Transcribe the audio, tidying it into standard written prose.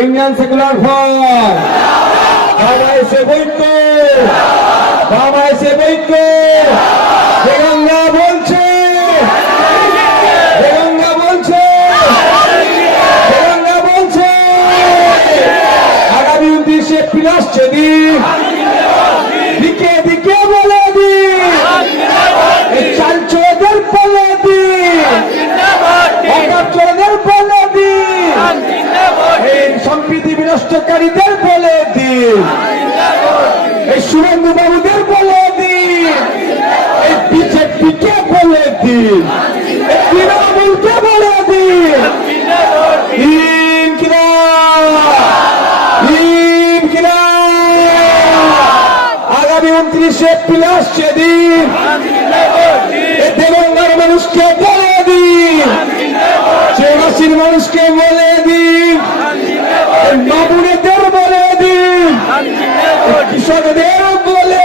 Indian secular front বাবা এসে বৈক্য, বাবা এসে বৈক্য। বেগঙ্গা বলছে, বেগঙ্গা বলছে, বেগঙ্গা বলছে আগামী 29 এপ্রিল আসছে দিন, দিকে দিকে বলে দিন, চাল চোরদের বলে দিন, অকাপ চোরদের বলে দিন, সম্প্রীতি বিনষ্টকারীদের বলে দিন, এই শুভেন্দু বাবুদের বলে দিন, এই বিজেপিকে বলে দিন, এই তৃণমূলকে বলে দিন। আগামী 29 এপ্রিল আসছে দিন, দেবঙ্গার মানুষকে বলে দিন, চৌরাশির মানুষকে বলে দিন, বাবুনেদের বলে দিন, কৃষকদের বলে